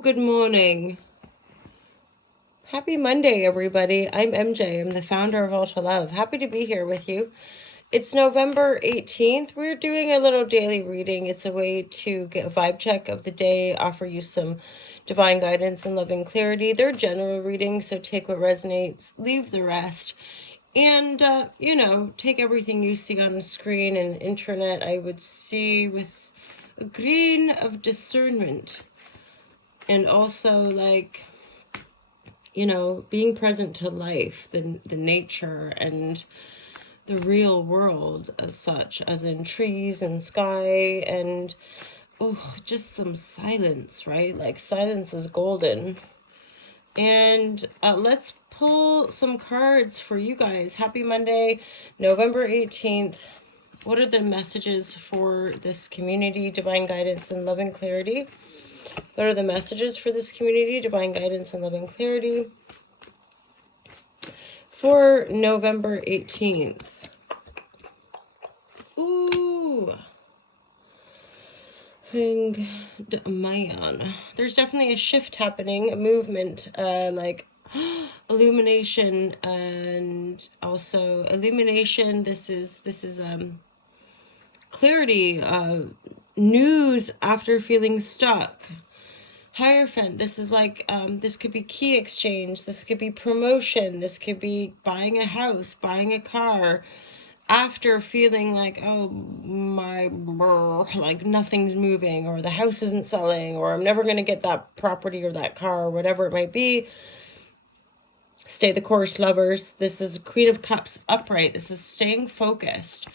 good morning. Happy Monday, everybody. I'm MJ. I'm the founder of All to Love. Happy to be here with you. It's November 18th. We're doing a little daily reading. It's a way to get a vibe check of the day, offer you some divine guidance and loving clarity. They're general readings, so take what resonates, leave the rest. And, take everything you see on the screen and internet, I would see with a grain of discernment. And also, being present to life, the nature and the real world as such, as in trees and sky and, just some silence, right? Like, silence is golden. And let's pull some cards for you guys. Happy Monday, November 18th. What are the messages for this community, divine guidance and loving clarity? What are the messages for this community, divine guidance and loving clarity for November 18th? Ooh. Man. There's definitely a shift happening, a movement, illumination, and also illumination. This is clarity, news after feeling stuck. Hierophant, this is this could be key exchange, this could be promotion, this could be buying a house, buying a car, after feeling like, nothing's moving, or the house isn't selling, or I'm never going to get that property or that car, or whatever it might be. Stay the course, lovers. This is Queen of Cups upright. This is staying focused.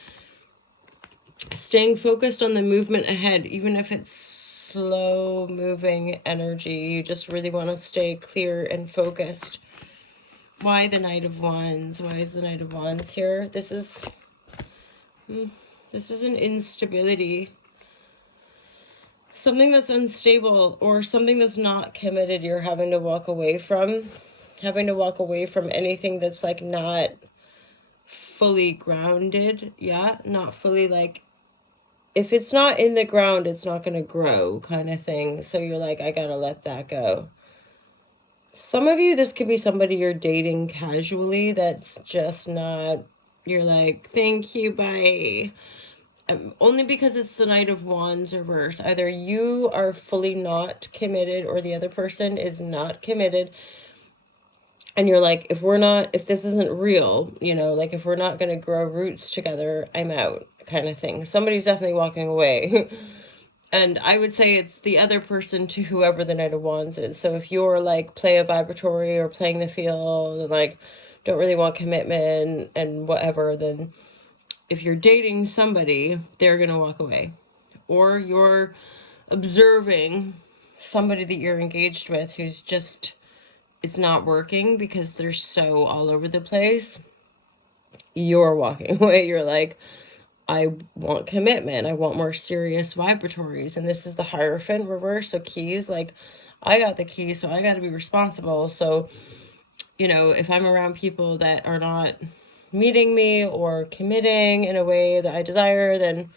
Staying focused on the movement ahead, even if it's slow moving energy. You just really want to stay clear and focused. Why the Knight of Wands? Why is the Knight of Wands here? This is an instability. Something that's unstable or something that's not committed, you're having to walk away from. Having to walk away from anything that's not fully grounded. Yeah, not fully if it's not in the ground, it's not going to grow kind of thing. So you're like, I got to let that go. Some of you, this could be somebody you're dating casually that's just not, you're like, thank you, bye. Only because it's the Knight of Wands reverse. Either you are fully not committed or the other person is not committed. And you're like, if this isn't real, if we're not going to grow roots together, I'm out kind of thing. Somebody's definitely walking away. And I would say it's the other person to whoever the Knight of Wands is. So if you're play a vibratory or playing the field and don't really want commitment and whatever, then if you're dating somebody, they're going to walk away. Or you're observing somebody that you're engaged with who's just, it's not working because they're so all over the place. You're walking away. You're like, I want commitment. I want more serious vibratories. And this is the Hierophant reverse. So keys, I got the keys, so I got to be responsible. So, if I'm around people that are not meeting me or committing in a way that I desire, then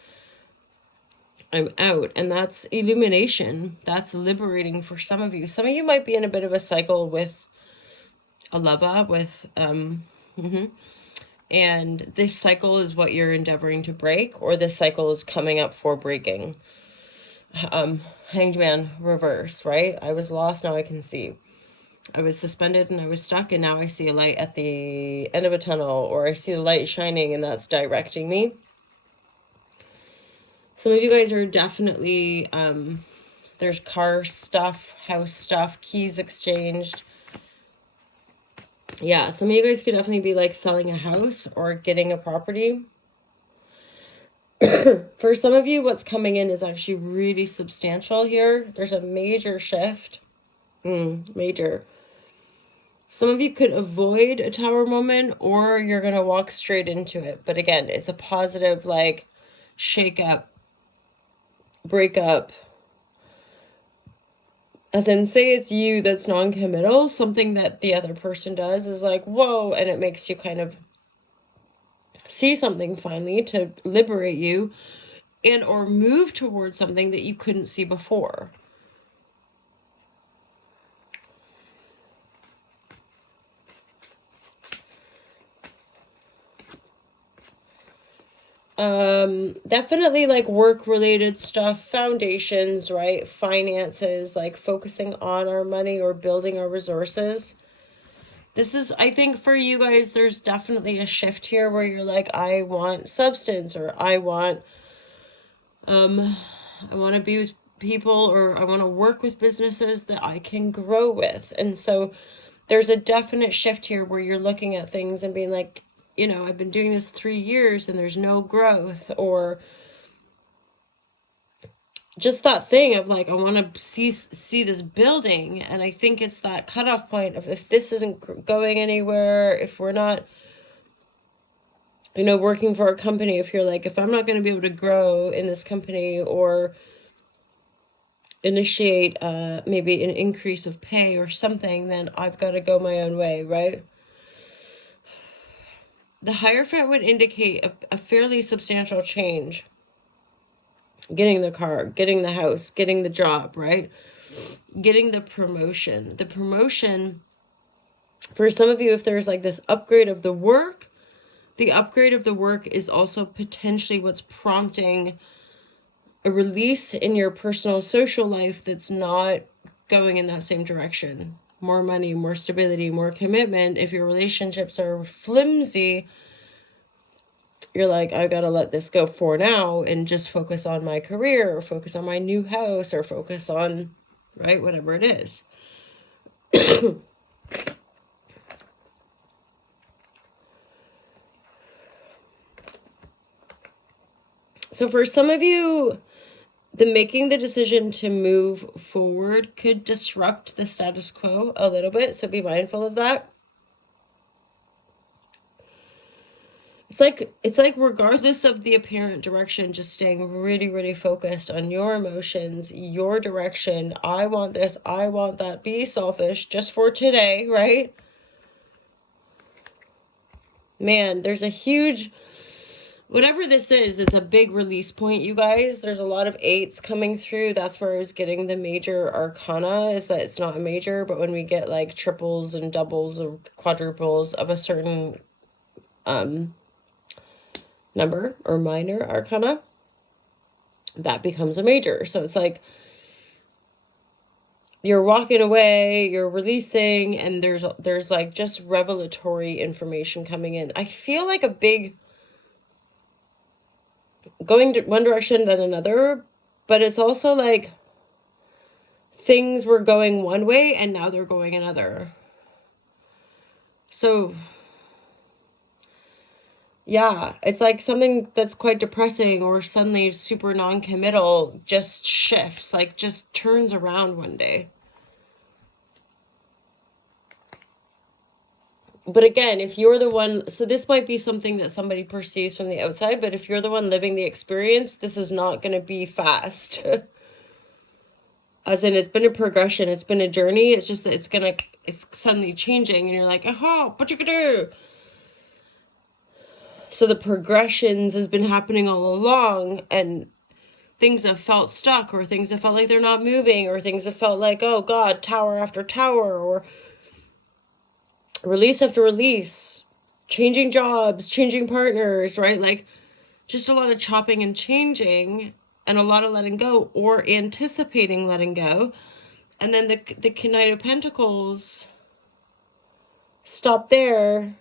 I'm out. And that's illumination. That's liberating for some of you. Some of you might be in a bit of a cycle with a lover, and this cycle is what you're endeavoring to break, or this cycle is coming up for breaking. Hanged Man reverse, right? I was lost, now I can see. I was suspended and I was stuck, and now I see a light at the end of a tunnel, or I see the light shining and that's directing me. Some of you guys are definitely, there's car stuff, house stuff, keys exchanged. Yeah, some of you guys could definitely be selling a house or getting a property. For some of you, what's coming in is actually really substantial here. There's a major shift. Major. Some of you could avoid a Tower moment, or you're going to walk straight into it. But again, it's a positive, shake up, break up. As in, say it's you that's non-committal, something that the other person does is whoa, and it makes you kind of see something finally to liberate you and or move towards something that you couldn't see before. Definitely like work related stuff, foundations, right? Finances, like focusing on our money or building our resources. This is, I think for you guys, there's definitely a shift here where you're like, I want substance, or I want to be with people, or I want to work with businesses that I can grow with. And so there's a definite shift here where you're looking at things and being like, I've been doing this 3 years and there's no growth, or just that thing of like, I want to see this building. And I think it's that cutoff point of, if this isn't going anywhere, if we're not, working for a company, if you're like, if I'm not going to be able to grow in this company or initiate maybe an increase of pay or something, then I've got to go my own way, right? The Hierophant would indicate a fairly substantial change. Getting the car, getting the house, getting the job, right? Getting the promotion. The promotion, for some of you, if there's like this upgrade of the work, the upgrade of the work is also potentially what's prompting a release in your personal social life that's not going in that same direction. More money, more stability, more commitment. If your relationships are flimsy, you're like, I gotta let this go for now and just focus on my career, or focus on my new house, or focus on, right, whatever it is. So for some of you, making the decision to move forward could disrupt the status quo a little bit, so be mindful of that. It's like regardless of the apparent direction, just staying really, really focused on your emotions, your direction. I want this, I want that. Be selfish just for today, right? Man, there's a huge, whatever this is, it's a big release point, you guys. There's a lot of 8s coming through. That's where I was getting the major arcana, is that it's not a major, but when we get like triples and doubles or quadruples of a certain number or minor arcana, that becomes a major. So it's like you're walking away, you're releasing, and there's like just revelatory information coming in. I feel like a big going to one direction then another, but it's also like things were going one way and now they're going another. So yeah, it's like something that's quite depressing or suddenly super non-committal just shifts, like just turns around one day. But again, if you're the one, so this might be something that somebody perceives from the outside, but if you're the one living the experience, this is not going to be fast. As in, it's been a progression, it's been a journey. It's just that it's suddenly changing and you're like, aha, what you can do? So the progressions has been happening all along, and things have felt stuck, or things have felt like they're not moving, or things have felt like, oh God, tower after tower, or release after release, changing jobs, changing partners, right? Like just a lot of chopping and changing, and a lot of letting go or anticipating letting go. And then the Knight of Pentacles, stop there,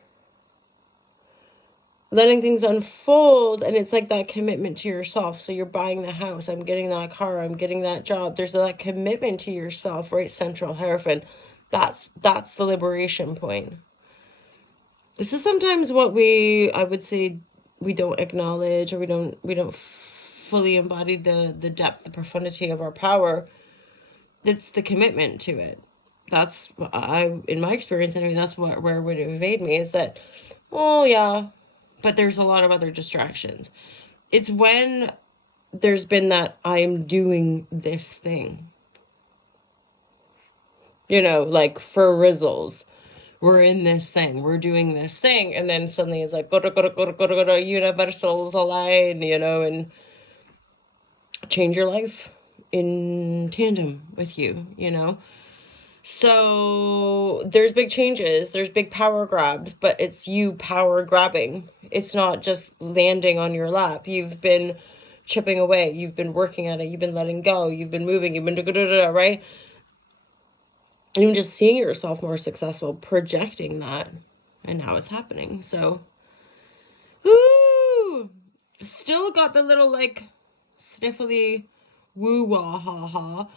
letting things unfold, and it's like that commitment to yourself. So you're buying the house, I'm getting that car, I'm getting that job. There's that commitment to yourself, right? Central Hierophant. That's the liberation point. This is sometimes what I would say we don't acknowledge, or we don't fully embody the depth, the profundity of our power. It's the commitment to it. That's in my experience anyway, that's where would evade me, is that, oh yeah, but there's a lot of other distractions. It's when there's been that I am doing this thing. Like for Rizzles, we're in this thing, we're doing this thing, and then suddenly it's like, go, universals align, and change your life in tandem with you, So there's big changes, there's big power grabs, but it's you power grabbing. It's not just landing on your lap. You've been chipping away, you've been working at it, you've been letting go, you've been moving, you've been da-da-da-da, right? Even just seeing yourself more successful, projecting that, and now it's happening. So, woo! Still got the little like sniffly woo wah ha ha.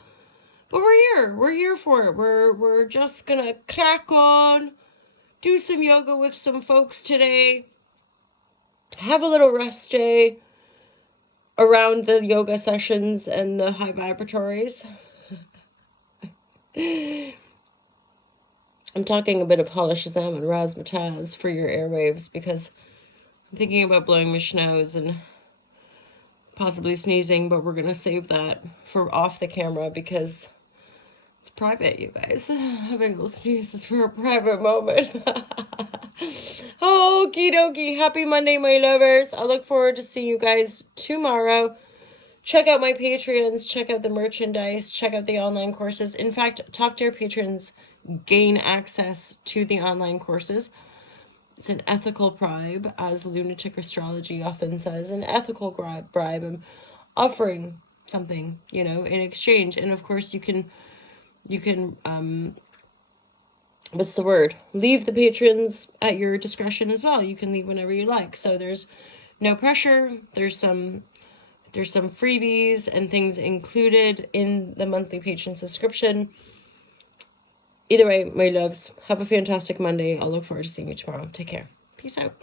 But we're here for it. We're just gonna crack on, do some yoga with some folks today, have a little rest day around the yoga sessions and the high vibratories. I'm talking a bit of Hala Shazam and Razzmatazz for your airwaves because I'm thinking about blowing my nose and possibly sneezing, but we're gonna save that for off the camera because it's private, you guys. Having little sneezes for a private moment. Okie dokie. Happy Monday, my lovers. I look forward to seeing you guys tomorrow. Check out my Patreons. Check out the merchandise. Check out the online courses. In fact, talk to your patrons. Gain access to the online courses. It's an ethical bribe, as Lunatic Astrology often says. An ethical bribe. I'm offering something, you know, in exchange. And of course, you can what's the word, leave the patrons at your discretion as well. You can leave whenever you like, so there's no pressure. There's some freebies and things included in the monthly patron subscription. Either way, my loves, have a fantastic Monday. I'll look forward to seeing you tomorrow. Take care. Peace out.